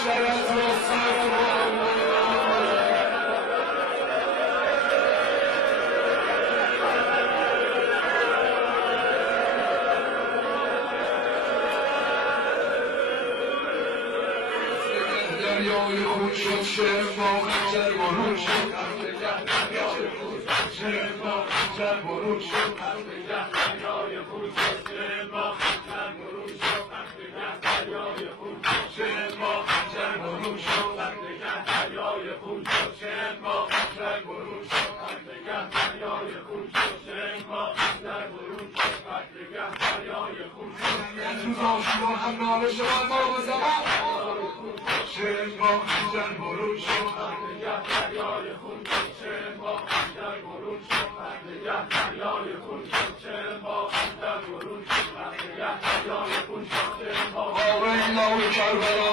بیشتر از رسول دریای خون شد شعر با خنجر برون شد دریای خون شد شعر با خنجر برون شد دریای خون شد شعر با خنجر برون شد دریای خون شد شعر با خنجر برون شد دریای خون شد شعر با خنجر برون شد دریای خون شد شعر با خنجر برون شد دریای خون شد روزا شما هم ناله شما ما زمان شعر با خنجر برون شد دریای خون شد شعر با خنجر برون شد دریای خون شد شعر با خنجر برون شد دریای خون شد شعر با خنجر برون شد کربلا